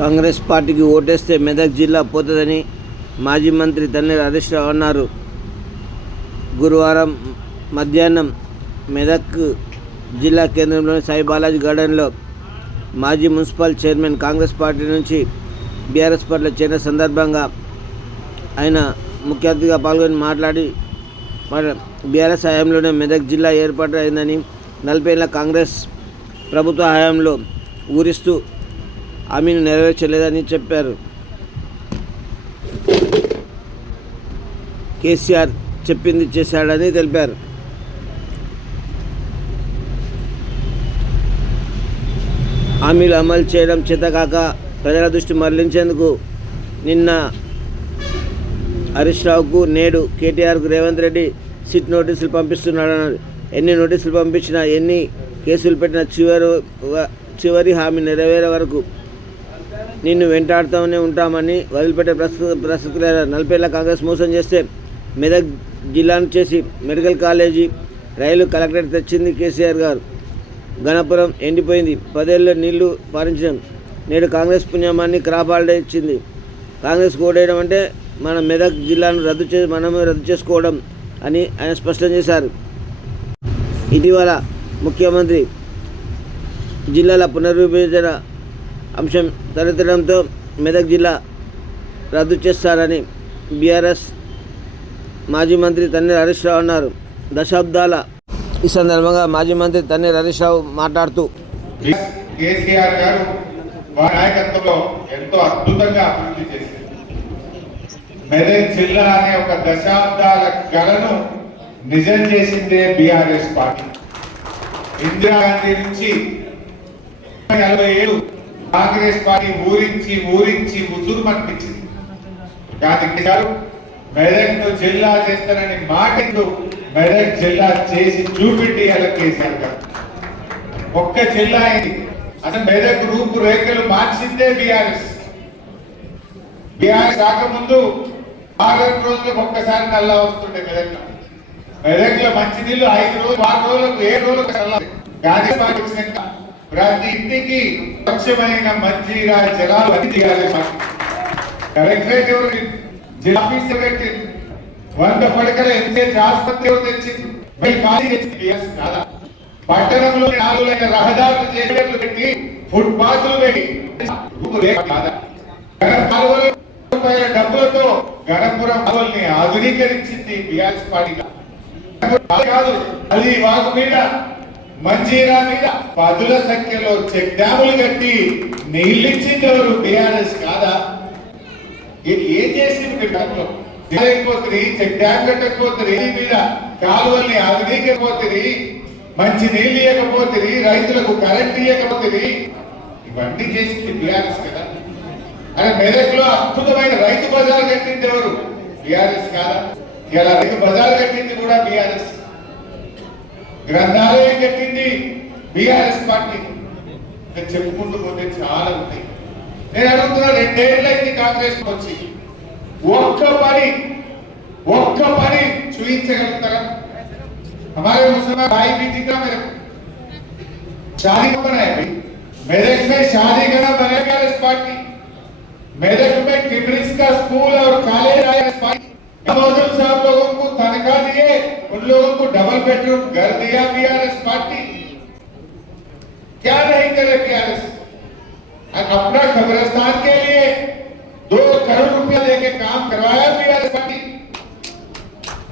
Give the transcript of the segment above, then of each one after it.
కాంగ్రెస్ పార్టీకి ఓటేస్తే మెదక్ జిల్లా పోతుందని మాజీ మంత్రి తన్నీర్ హరీష్ రావు అన్నారు. గురువారం మధ్యాహ్నం మెదక్ జిల్లా కేంద్రంలోని సాయి బాలాజీ గార్డెన్లో మాజీ మున్సిపల్ చైర్మన్ కాంగ్రెస్ పార్టీ నుంచి బీఆర్ఎస్ పార్టీలో చేరిన సందర్భంగా ఆయన ముఖ్య అతిథిగా పాల్గొని మాట్లాడి బీఆర్ఎస్ హయాంలోనే మెదక్ జిల్లా ఏర్పాటు అయిందని, 40 ఏళ్ల కాంగ్రెస్ ప్రభుత్వ హయాంలో ఊరిస్తూ హామీని నెరవేర్చలేదని చెప్పారు. కేసీఆర్ చెప్పింది చేశాడని తెలిపారు. హామీలు అమలు చేయడం చేతకాక ప్రజల దృష్టి మరలించేందుకు నిన్న హరీష్ రావుకు, నేడు కేటీఆర్కు రేవంత్ రెడ్డి సిట్ నోటీసులు పంపిస్తున్నాడన్నారు. ఎన్ని నోటీసులు పంపించినా, ఎన్ని కేసులు పెట్టినా చివరి హామీ నెరవేరే వరకు నిన్ను వెంటాడుతూనే ఉంటామని వదిలిపెట్టే ప్రసక్తి లేదు. 40 ఏళ్ల కాంగ్రెస్ మోసం చేస్తే మెదక్ జిల్లాను చేసి మెడికల్ కాలేజీ, రైలు, కలెక్టరేట్ తెచ్చింది కేసీఆర్ గారు. గణపురం ఎండిపోయింది, 10 ఏళ్ళు నీళ్లు పారించడం. నేడు కాంగ్రెస్ పుణ్యమాన్ని క్రాప్ హాలిడే ఇచ్చింది. కాంగ్రెస్ ఓడేయడం అంటే మన మెదక్ జిల్లాను మనమే రద్దు చేసుకోవడం అని ఆయన స్పష్టం చేశారు. ఇటీవల ముఖ్యమంత్రి జిల్లాల పునర్విభజన అంశం తలెత్తడంతో మెదక్ జిల్లా రద్దు చేస్తారని బీఆర్ఎస్ మాజీ మంత్రి తన్నీర్ హరీష్ రావు అన్నారు. దశాబ్దాల ఈ సందర్భంగా మాజీ మంత్రి తన్నీర్ హరీష్ రావు మాట్లాడుతూ, కేసీఆర్ గారు వారి నాయకత్వంలో ఎంతో అద్భుతంగా అభివృద్ధి చేశారు. మెదక్ జిల్లా అనే ఒక దశాబ్దాల కలను నిజం చేసిందే బీఆర్ఎస్ పార్టీ. ఇందిరాగాంధీ నుంచి 40 ఏళ్ళు కాంగ్రెస్ పార్టీ ఊరించి ఉసురు మనిపించింది. గారు మెదక్ను జిల్లా చేస్తానని మాటకు మెదక్ జిల్లా చేసి చూపెట్టి అలా కేసీఆర్ గారు ఒక్క జిల్లా అయింది. అసలు మెదక్ రూపురేఖలు మార్చిందే బీఆర్ఎస్. బీఆర్ఎస్ రాకముందు 6 రోజులకు ఒక్కసారి నల్లా వస్తుండే మెదక్ లో మంచి నీళ్లు 5 రోజులు, 6 రోజులకు, 7 రోజులకు నల్లా. కాంగ్రెస్ పార్టీ వచ్చినాక ప్రతి ఇంటికి స్వచ్ఛమైన మంచిగా జలాలు అందించాలి. కలెక్టరేట్ ఎవరు, జిల్లా ఆఫీస్ ఎవరు, 100 పడకల ఎంసీహెచ్ ఆసుపత్రి ఎవరు తెచ్చింది? పట్టణంలో 4 లైన రహదారులు చేతులు పెట్టి, ఫుట్ పాత్లు పెట్టి డబ్బులతో గణపురం కాలువల్ని ఆధునీకరించింది బీఆర్ఎస్ పార్టీ. కాదు, అది వాగు మీద, మంజీరా మీద పదుల సంఖ్యలో చెక్ డ్యాములు కట్టి నీళ్ళిచ్చింది ఎవరు? బీఆర్ఎస్ కాదా? ఏం చేసింది? లేకపోతుంది, చెక్ డ్యామ్ కట్టకపోతుంది, మీద కాలువల్ని ఆధునీకపోతుంది, మంచి నీళ్ళు ఇవ్వకపోతుంది, రైతులకు కరెంట్ ఇవ్వకపోతుంది, ఇవన్నీ చేసింది బీఆర్ఎస్ కదా. అదే మెదక్ లో అద్భుతమైన రైతు బజార్ కట్టింది ఎవరు? బీఆర్ఎస్ కాదా? ఇలా రైతు బజార్ కట్టింది కూడా బీఆర్ఎస్. గ్రంథాలయం కట్టింది బీఆర్ఎస్ పార్టీ. చెప్పుకుంటూ పోతే చాలా ఉంటాయి. నేను అడుగుతున్నా, 2 ఏళ్ళైంది కాంగ్రెస్ వచ్చి, ఒక్క పని చూపించగలుగుతారా? हमारे मुसलमान भाई भी दिख रहा मेरे को, शादी बनाए भाई मेदक में, शादी करना बनेगा इस पार्टी। मेदक में किब्रिस का स्कूल और कॉलेज आया इस पार्टी। मौजूद साहब लोगों को तनख्वाह दिए, उन लोगों को डबल बेडरूम घर दिया बीआरएस पार्टी। क्या नहीं करे बीआरएस? अपना कब्रिस्तान के लिए 2 करोड़ रुपया देके काम करवाया बीआरएस पार्टी।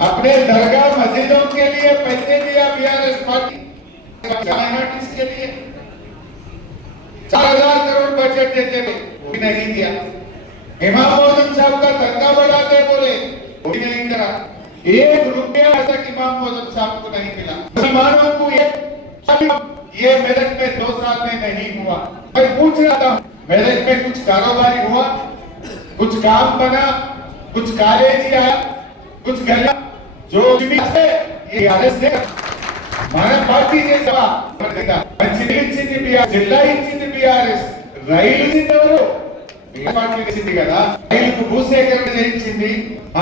अपने दरगाह मस्जिदों के लिए पैसे दिया बीआरएस पार्टी। माइनॉरिटीज के लिए 4000 करोड़ बजट देते वो भी नहीं दिया। इमाम मौजूद साहब का तनख्वाह बढ़ाते बोले, वो भी नहीं करा। 1 रुपया ऐसा इमाम मौजूद साहब को नहीं मिला। मुसलमानों को ये मेदक में 2 साल में नहीं हुआ। मैं पूछ रहा था, मेदक में कुछ कारोबारी हुआ, कुछ काम बना, कुछ कॉलेज आया, कुछ गया जो ये आरएस ने మన పార్టీ చేసా మంచి ఇచ్చింది బీఆర్ఎస్, జిల్లా ఇచ్చింది బీఆర్ఎస్, రైలు ఇచ్చింది ఎవరు? పార్టీ ఇచ్చింది కదా. రైలుకు భూసేకరణ చేయించింది,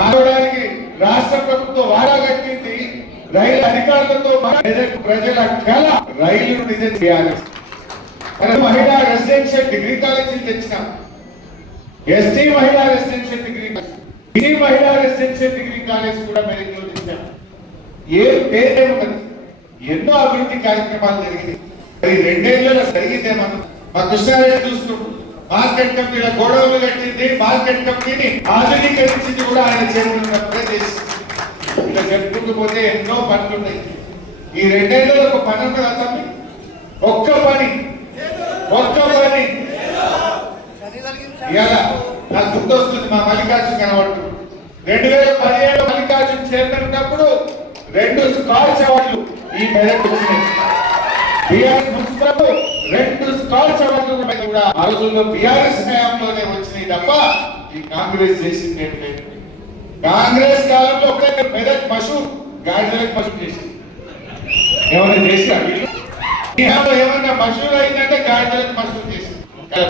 ఆడడానికి రాష్ట్ర ప్రభుత్వం వాడా కట్టింది, రైలు అధికారులతో ప్రజల కళ రైలు నిజం బీఆర్ఎస్. మహిళా రెసిడెన్షియల్ డిగ్రీ కాలేజీలు తెచ్చినాం, ఎస్టీ మహిళా రెసిడెన్షియల్ డిగ్రీ కాలేజ్, ఈ మహిళా రెసిడెన్షియల్ డిగ్రీ కాలేజ్ కూడా మెరిట్ లో తెచ్చాం. ఏ పేరేమున్నది, ఎన్నో అభివృద్ధి కార్యక్రమాలు జరిగింది. మరి 2 ఏళ్లలో జరిగిందేమన్నా? మా కృష్ణారెడ్డి చూస్తున్నాం, మార్కెట్ కమిటీల గోడౌన్లు కట్టింది, మార్కెట్ కమిటీని ఆధునీకరించింది కూడా ఆయన చేతున్నప్పుడే చేసి. ఇలా చెప్పుకుంటూ పోతే ఎన్నో పనులు ఉన్నాయి. ఈ 2 ఏళ్లలో ఒక పని ఉన్నది అతన్ని, ఒక్క పని ఇవాళ నాకు గుర్తొస్తుంది. మా మల్లికార్జున కనబడుతుంది. 2017 మల్లికార్జున చైర్మన్ ఉన్నప్పుడు 2 స్కాచ్ అవార్డులు ఈ మెదక్ వచ్చినాయి. బీఆర్ఎస్ మున్సిపల్ 2 స్కాచ్ అవార్డులు కూడా ఆ రోజుల్లో బీఆర్ఎస్ హయాంలోనే వచ్చినాయి తప్ప ఈ కాంగ్రెస్ చేసింది ఏం లేదు. కాంగ్రెస్ కాలంలో ఒకటే మెదక్ మషూర్ గాడిదలకు మషూర్ చేసింది. ఏమైనా చేశారు వీళ్ళు? ఏమన్నా మషూర్ అయిందంటే గాడిదలకు మషూర్ చేసింది.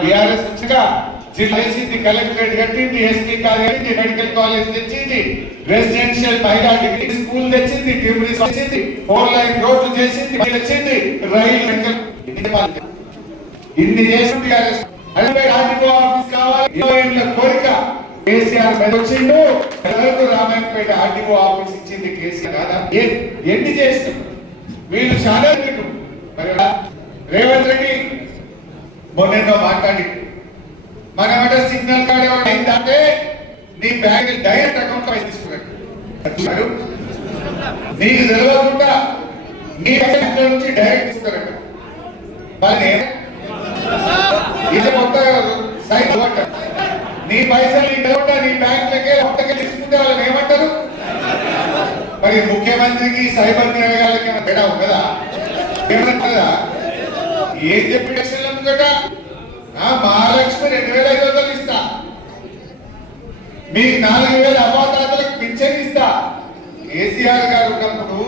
బీఆర్ఎస్ వచ్చగా జిల్లా వేసింది, కలెక్టరేట్ కట్టింది, ఎస్పీ కట్టింది, మెడికల్ కాలేజ్ తెచ్చింది, రెసిడెన్షియల్ మహిళా డిగ్రీ స్కూల్ తెచ్చింది, ట్యూబరీస్ తెచ్చింది, 4 లైన్ రోడ్లు చేసింది, తెచ్చింది, రైలు ఇన్ని చేసి బీఆర్ఎస్. అదే ఆర్టీఓ ఆఫీస్ కావాలి, 20 ఏళ్ల కోరిక కేసీఆర్ మీద వచ్చిండు. ఎవరికి రామాయణపేట ఆర్టీఓ ఆఫీస్ ఇచ్చింది కేసీఆర్. ఎన్ని చేస్తాం వీళ్ళు చాలా. మరి రేవంత్ రెడ్డి మొన్న మాట్లాడి మన సిగ్నల్ కార్డ్ ఏమైనా అయిందంటే నీ బ్యాంక్ డైరెక్ట్ అకౌంట్ లో తీసుకున్నాడు. నీకు తెలియకుండా నీ బ్యాంక్ నుంచి డైరెక్ట్ తీసుకున్నారట. వాళ్ళని ఇది మొత్తం సైట్ నీ పైసలు నీ తెలియకుండా నీ బ్యాంకులకే ఒక్కకే తీసుకుంటే వాళ్ళని ఏమంటారు? మరి ముఖ్యమంత్రికి సైబర్ నేరగాళ్ళకి తేడా ఉందా? ఏమంటారా? ఏం చెప్పి కదా మహాలక్ష్మి 2500 ఇస్తా, మీకు 4000 అవాతాతలకు పింఛన్ ఇస్తా. కేసీఆర్ గారు ఉన్నప్పుడు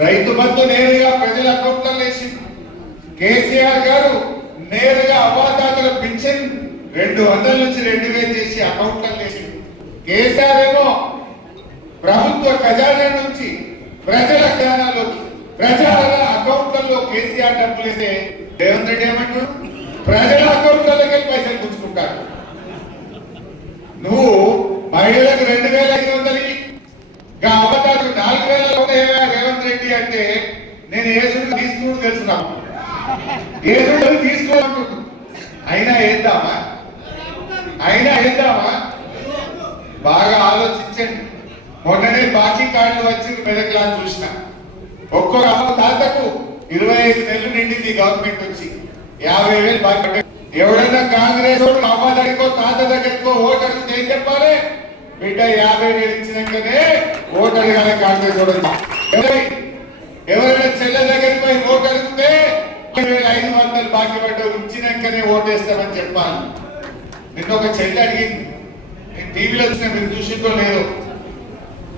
రైతు బంధు నేరుగా ప్రజల అకౌంట్లో వేసి, కేసీఆర్ గారు నేరుగా అవాతాతల పింఛన్ 200 నుంచి 2000 చేసి అకౌంట్లో వేసి, కేసీఆర్ ఏమో ప్రభుత్వ ఖజానా నుంచి ప్రజల ఖజానాలోకి ప్రజల అకౌంట్లలో కేసీఆర్ డబ్బులు వేస్తే రేవంత్ రెడ్డి ఏమంటారు? ప్రజల అకౌంట్లకి పైసలు పుచ్చుకుంటారు. నువ్వు మహిళలకు 2500 అవతారు 4000 రేవంత్ రెడ్డి అంటే నేను ఏసుడు తీసుకుని తెలుసున్నాను. ఏసుడు తీసుకోవాలంటుంది. అయినా వేద్దామా? బాగా ఆలోచించండి. మొన్ననే బాకీ కార్డులు వచ్చి మెదక్లా చూసిన. ఒక్కొక్క తాతకు 25 నెలలు నిండింది గవర్నమెంట్ వచ్చి, 50,000 బాకీ కట్టే. ఎవడన్నా కాంగ్రెస్ అవ్వదడికో తాత దగ్గరకో ఓటు అడిగితే ఏం చెప్పాలి? బిడ్డ 50,000 ఇచ్చినాకనే ఓటు అడగాలి కాంగ్రెస్. ఎవరైనా చెల్లె దగ్గరికి పోయి ఓటు అడిగితే 5,500 బాకీ పడ్డ ఇచ్చినాకనే ఓటేస్తామని చెప్పాలి. నిన్న ఒక చెల్లి అడిగింది, నేను టీవీలో వచ్చిన, మీరు చూసిందో లేదో,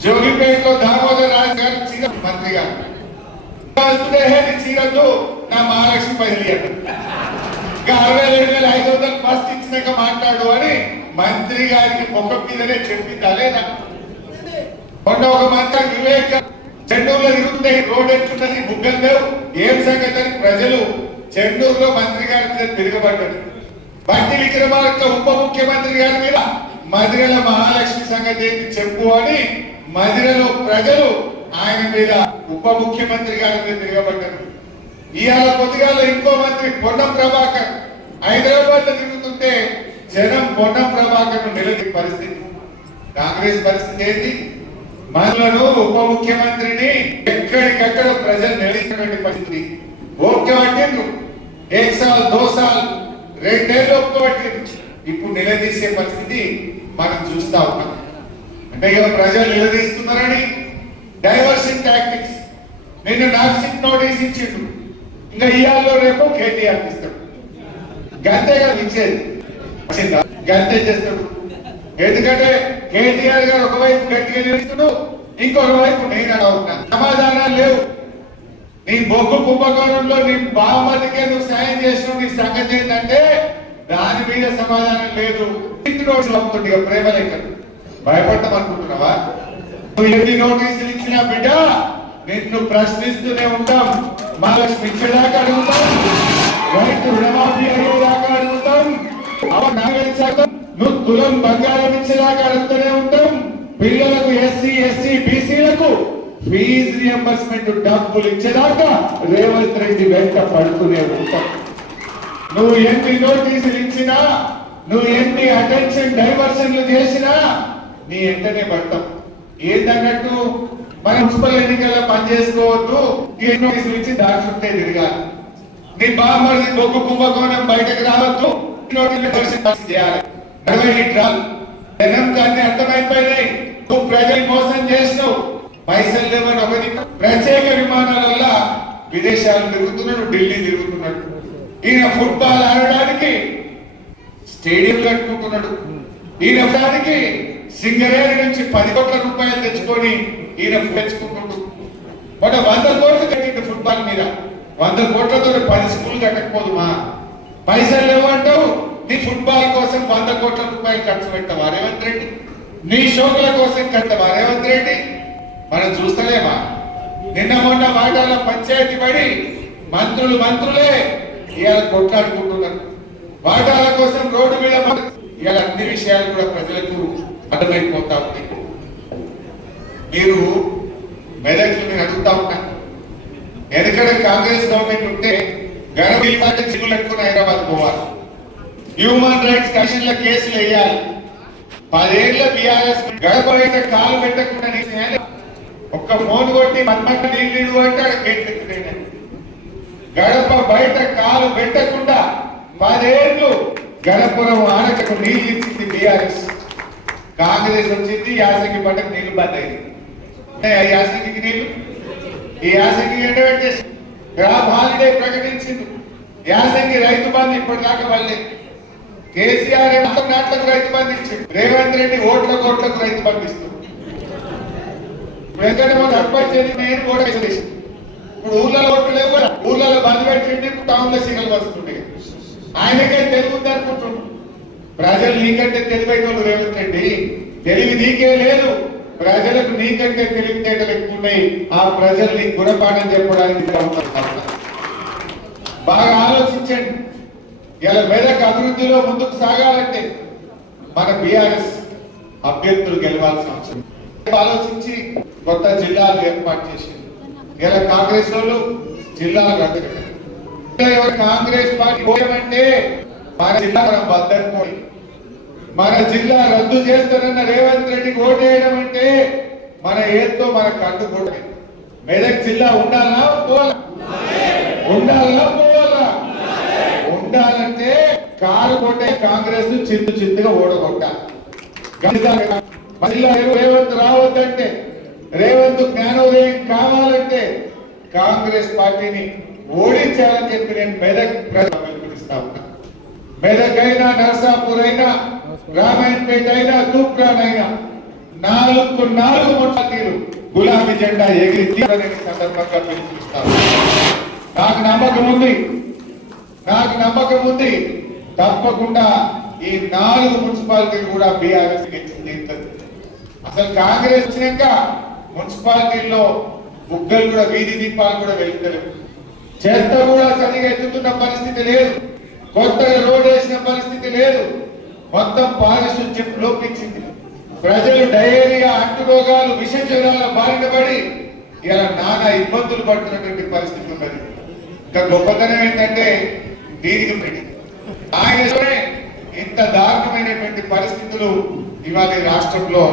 జోగిపేటలో దామోదర్ రాజు గారు చీర మంత్రి గారు చీరతో నా మహాలక్ష్మి పైసలు 67,500 ఫస్ట్ ఇచ్చినాక మాట్లాడు అని మంత్రి గారికి ముఖం మీదనే చెప్పిందా లేదా? మొన్న ఒక మంత్రి వివేక్ చెన్నూరులో తిరుగుతుంటే రోడ్ ఎట్లున్నది, బుగ్గలు లేవు, ఏం సంగతి అని ప్రజలు చెన్నూరులో మంత్రి గారి మీద తిరగబడ్డారు. బట్టి విక్రమార్క ఉప ముఖ్యమంత్రి గారి మీద మదిరల మహాలక్ష్మి సంగతి ఏంటి చెప్పు అని మదిరలో ప్రజలు ఆయన మీద ఉప ముఖ్యమంత్రి గారి మీద తిరగబడ్డారు. ఇవాళ పొద్దుగాల ఇంకో మంత్రి పొన్నం ప్రభాకర్ హైదరాబాద్ లో తిరుగుతుంటే జనం పొన్నం ప్రభాకర్ నిలదీ పరిస్థితి. కాంగ్రెస్ పరిస్థితి ఏంటి? మనలను ఉప ముఖ్యమంత్రిని ఎక్కడికక్కడ ప్రజలు నిలదీసినటువంటి పరిస్థితి. ఓకే పట్టిండ్రు, 1 సాల్ 2 సాల్ 2 ఏళ్ళు ఒప్పుకోబట్టిండ్రు. ఇప్పుడు నిలదీసే పరిస్థితి మనం చూస్తా ఉన్నాం. అంటే ఇక ప్రజలు నిలదీస్తున్నారని డైవర్షన్ టాక్టిక్స్. నిన్న నాక్సిక్ నోటీస్ ఇచ్చిండు, ఇంకా ఇయాల్లో రేపు కేటీఆర్ ఇస్తాడు. గంతేగా ఇచ్చేది గంతే చేస్తాడు. ఎందుకంటే కేటీఆర్ గారు ఒకవైపు గట్టిగా నిలుస్తున్నాడు, ఇంకొక వైపు నేను అడుగుతున్నా. సమాధానాలు లేవు. నీ బొగ్గు కుంభకోణంలో నీ బావమతికే నువ్వు సాయం చేసిన నీ సంగతి ఏంటంటే దాని మీద సమాధానం లేదు. నోట్స్ పంపుతుంది ప్రేమ లేఖలు. భయపడతాం అనుకుంటున్నావా? నువ్వు ఎన్ని నోటీసులు ఇచ్చినా బిడ్డ నిన్ను ప్రశ్నిస్తూనే ఉంటాం. మహాలక్ష్మి ఇచ్చేదాకా అడుగుతాం, రైతు రుణమాఫీ అయ్యేదాకా అడుగుతాం. 40% నువ్వు తులం బంగారం ఇచ్చేదాకా అడుగుతూనే ఉంటాం. పిల్లలకు ఎస్సీ ఎస్టీ బీసీలకు ఫీజు రియంబర్స్మెంట్ డబ్బులు ఇచ్చేదాకా రేవంత్ రెడ్డి వెంట పడుతూనే ఉంటాం. నువ్వు ఎన్ని నోటీసులు ఇచ్చినా, నువ్వు ఎన్ని అటెన్షన్ డైవర్షన్లు చేసినా నీ వెంటనే పడతాం. ఏంటన్నట్టు మన మున్సిపల్ ఎన్నికల్లో పనిచేసుకోవద్దు, ఏ నోటీసులు ఇచ్చి దాని చుట్టే తిరగాలి. నీ బామ్మది బొగ్గు కుంభకోణం బయటకు రావద్దు, నోటీసులు చేయాలి. జనం కానీ అర్థమైపోయినాయి. నువ్వు ప్రజలు మోసం చేసినావు, పైసలు లేవని ఒకటి ప్రత్యేక విమానాల వల్ల విదేశాలు తిరుగుతున్నాడు, ఢిల్లీ తిరుగుతున్నాడు. ఈయన ఫుట్బాల్ ఆడడానికి స్టేడియం కట్టుకుంటున్నాడు. ఈయన దానికి సింగరేణి నుంచి 10 కోట్ల రూపాయలు తెచ్చుకొని ఈయన తెచ్చుకుంటున్నాడు. మన 100 కోట్లు కట్టింది ఫుట్బాల్ మీద. 100 కోట్లతో 10 స్కూల్ కట్టకపోదుమా? పైసలు లేవంటావు, నీ ఫుట్బాల్ కోసం 100 కోట్ల రూపాయలు ఖర్చు పెట్టవా రేవంత్ రెడ్డి? నీ షోకుల కోసం కట్టవా రేవంత్ రెడ్డి? మనం చూస్తలేమా? నిన్న మొన్న వాటాల పంచాయతీ పడి మంత్రులే ఇవాళ కొట్లాడుకుంటున్నారు. వాటాల కోసం రోడ్డు మీద ఇవాళ అన్ని విషయాలు కూడా ప్రజలకు అర్థమైపోతా ఉన్నాయి. మీరు మెదక్లు నేను అడుగుతా ఉన్నా, ఎందుకంటే కాంగ్రెస్ గవర్నమెంట్ ఉంటే గర్భ చిగులు ఎక్కువ హైదరాబాద్ పోవాలి, హ్యూమన్ రైట్స్ కమిషన్ లో కేసులు వేయాలి. 10 ఏళ్ల బీఆర్ఎస్ గడప అయితే కాలు పెట్టకుండా ఒక్క ఫోన్ కొట్టి మన్మక్క నీళ్ళు అంటే కేసు గడప బయట కాలు పెట్టకుండా 10 ఏళ్ళు గడపురం ఆనకకు నీళ్ళు ఇచ్చింది బీఆర్ఎస్. కాంగ్రెస్ వచ్చింది, యాసంగి పంటకు నీళ్లు బంద్ అయింది. యాసంగికి నీళ్లు ఈ యాసంగి ఎండ పెట్టేసి గ్రామ హాలిడే ప్రకటించింది. యాసంగి రైతు బంధు ఇప్పటిదాకా వాళ్ళే. కేసీఆర్ నాట్లకు రైతు బంధు ఇచ్చింది, రేవంత్ రెడ్డి ఓట్లకు రైతు బంధు ఇస్తుంది. వెంకటమోహన్ అర్పించేది నేను ఓటు వేసి ఇప్పుడు ఊర్లలో ఓట్లు లేవు కదా, ఊర్లలో బంద్ పెట్టింది, ఇప్పుడు టౌన్ లో సిగ్నల్ వస్తుండే. ఆయనకే తెలివి ఉంది అనుకుంటున్నాడు. ప్రజలు నీకంటే తెలివైన వాళ్ళు రేవంత్ రెడ్డి, తెలివి నీకే లేదు, ప్రజలకు నీకంటే తెలివితేటలు ఎక్కువ ఉన్నాయి. ఆ ప్రజలు నీ గుణపాఠం చెప్పడానికి బాగా ఆలోచించండి. ఇలా మెదక్ అభివృద్ధిలో ముందుకు సాగాలంటే మన బీఆర్ఎస్ అభ్యర్థులు గెలవాల్సిన అవసరం. ఆలోచించి కొత్త జిల్లాలు ఏర్పాటు చేసింది. ఇలా కాంగ్రెస్ వాళ్ళు జిల్లాలు రద్దు పెట్టారు. కాంగ్రెస్ పార్టీ పోయమంటే మన జిల్లా బద్దనుకోండి, మన జిల్లా రద్దు చేస్తారన్న రేవంత్ రెడ్డికి ఓటేయడం అంటే మన ఏదో మన కట్టు కూడా. మెదక్ జిల్లా ఉండాలా పోవాలా? ఉండాలా పోవాలా? ఉండాలంటే కారు కొట్టే కాంగ్రెస్ చిత్తుగా ఓడగొట్టాలి. రేవంత్ రావద్దంటే, రేవంత్ జ్ఞానోదయం కావాలంటే కాంగ్రెస్ పార్టీని ఓడించాలని చెప్పి నేను మెదక్ ప్రజలు పిలుస్తా ఉన్నా. మెదక్ అయినా, నర్సాపూర్ అయినా, రామాయణపేట అయినా, తూప్రాన్ అయినా 4 మున్సిపాలిటీలు గులాబీ జెండా ఎగిరి సందర్భంగా పిలుపునిస్తాను. నాకు నమ్మకం ఉంది తప్పకుండా ఈ 4 మున్సిపాలిటీలు కూడా బీఆర్ఎస్ గెలిచింది. అసలు కాంగ్రెస్ వచ్చినాక మున్సిపాలిటీల్లో బుగ్గలు కూడా, వీధి దీపాలు కూడా వెళ్తలేవు. చెత్త కూడా సరిగా ఎత్తుతున్న పరిస్థితి లేదు, కొత్తగా రోడ్ వేసిన పరిస్థితి లేదు. మొత్తం పారిశుద్ధ్యం లోపించింది. ప్రజలు డయేరియా, అంటురోగాలు, విష జ్వరాల బారిన పడి ఇలా నానా ఇబ్బందులు పడుతున్నటువంటి పరిస్థితి ఉన్నది. ఇంకా గొప్పతనం ఏంటంటే దీనికి ఆయన ఇంత దారుణమైనటువంటి పరిస్థితులు ఇవాళ రాష్ట్రంలో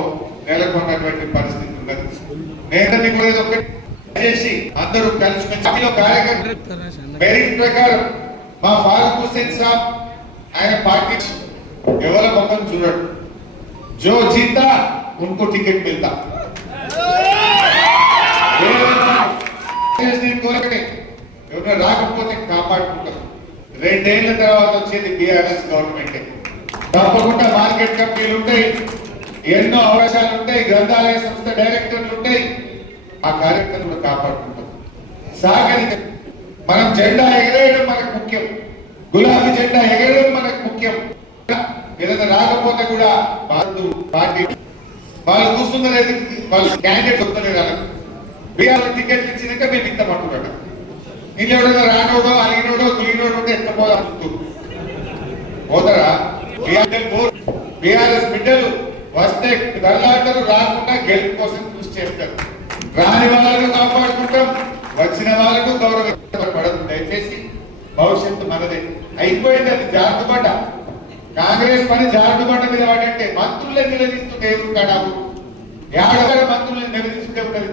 నెలకొన్నటువంటి పరిస్థితి ఉన్నది. నేను కూడా ఒకటి చేసి అందరూ కలిసి మెరిట్ ప్రకారం మా ఫారూక్ హుస్సేన్ సాబ్ ఆయన పార్టీ ఎవరి ముఖం చూడడు, జో జీతా ఉनको టికెట్ మిల్తా. ఎవరైనా రాకపోతే కాపాడుకుంటారు. 2 ఏళ్ల తర్వాత వచ్చేది బీఆర్ఎస్ గవర్నమెంట్. తప్పకుండా మార్కెట్ కమిటీలు ఉంటాయి, ఎన్నో అవకాశాలు ఉంటాయి, గ్రంథాలయ సంస్థ డైరెక్టర్లు ఉంటాయి. ఆ కార్యక్రమాలు కాపాడుకుంటాం. సాగరి మనం జెండా ఎగరేయడం మనకు ముఖ్యం, గులాబీ జెండా ఎగరేయడం మనకు ముఖ్యం. ఏదైనా రాకపోతే కూడా పార్టీ వాళ్ళు కూర్చున్నది, వాళ్ళు క్యాండిడేట్ వస్తున్నారు కదా, బీఆర్ టికెట్లు ఇచ్చినాక మేము ఇంత పట్టుకుంటాం. వీళ్ళు ఎవడో రానోడో, అలిగినోడో, గులినోడో ఎత్తపోదా పోతారా? బీఆర్ఎస్ బిడ్డలు వస్తే తల్లాటరు రాకుండా గెలుపు కోసం కృషి చేస్తారు. రాని వాళ్ళను కాపాడుకుంటాం, వచ్చిన వాళ్ళకు గౌరవం పడదు. దయచేసి భవిష్యత్తు మనదే. అయిపోయింది, అది జాగ్రత్త. కాంగ్రెస్ పని జాగ్రత్త మీద పడంటే మంత్రులే నిలదీస్తుంటే ఏడుకాడావు ఏడవడ మంత్రులను నిలదీస్తుంటే ఉంటది.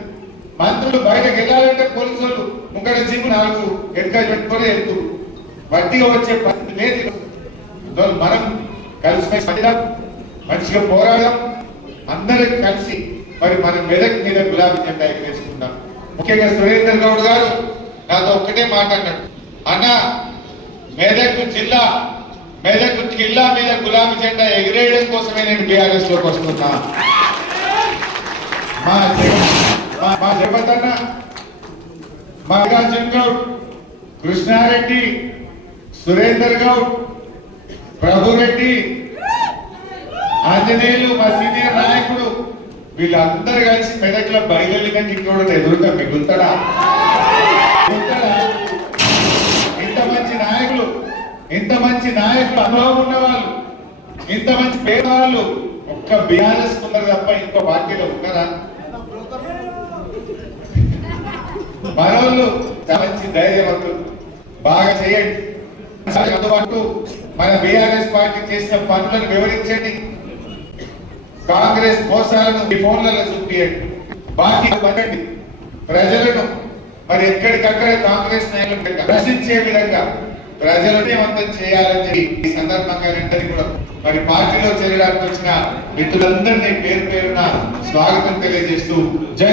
మంత్రులు బయటకు వెళ్ళాలంటే పోలీసు వాళ్ళు ముంగడ జీపు 4 ఎన్నికలు పెట్టుకొని వెళ్తూ వడ్డీగా వచ్చే పరిస్థితి లేదు. మనం కలిసి మంచిగా పోరాడడం, అందరికి కలిసి మరి మన మెదక్ మీద గులాబీ జెండా ఎగరేసుకుందాం. ముఖ్యంగా సురేందర్ గౌడ్ గారు నాతో ఒక్కటే మాట్లాడినాడు, అన్న మెదక్ జిల్లా మీద గులాబీ జెండా ఎగిరేయడం కోసమే నేను బీఆర్ఎస్ లోకి వస్తున్నా. మా జగతన్న, మా నాగార్జున గౌడ్, కృష్ణారెడ్డి, సురేందర్ గౌడ్, ప్రభురెడ్డి, ఆంజనేయులు, మా సీనియర్ నాయకుడు, వీళ్ళందరూ కలిసి మెదక్లో బయలుదేరి కంటే ఇంకోటి ఎదురుతా మిగులుతాడా? ఇంత మంచి నాయకులు అనుభవం ఉన్న వాళ్ళు, ఇంత మంచి పేదవాళ్ళు ఒక్క బీఆర్ఎస్ ఉన్నారు తప్ప ఇంకో పార్టీలో ఉన్నారా? మనోళ్ళు మంచి ధైర్యవంతులు, బాగా చేయండి. అందుబాటు మన బీఆర్ఎస్ పార్టీ చేసిన పనులను వివరించండి. కాంగ్రెస్ మోసాలను మీ ఫోన్లలో చూపించండి. బాకీ పనండి. ప్రజలను మరి ఎక్కడికక్కడ కాంగ్రెస్ నాయకులు ప్రశ్నించే విధంగా ప్రజలనే వంతం చేయాలని చెప్పి ఈ సందర్భంగా అందరికీ కూడా మరి పార్టీలో చేరడానికి వచ్చిన మిత్రులందరినీ పేరు పేరున స్వాగతం తెలియజేస్తూ జై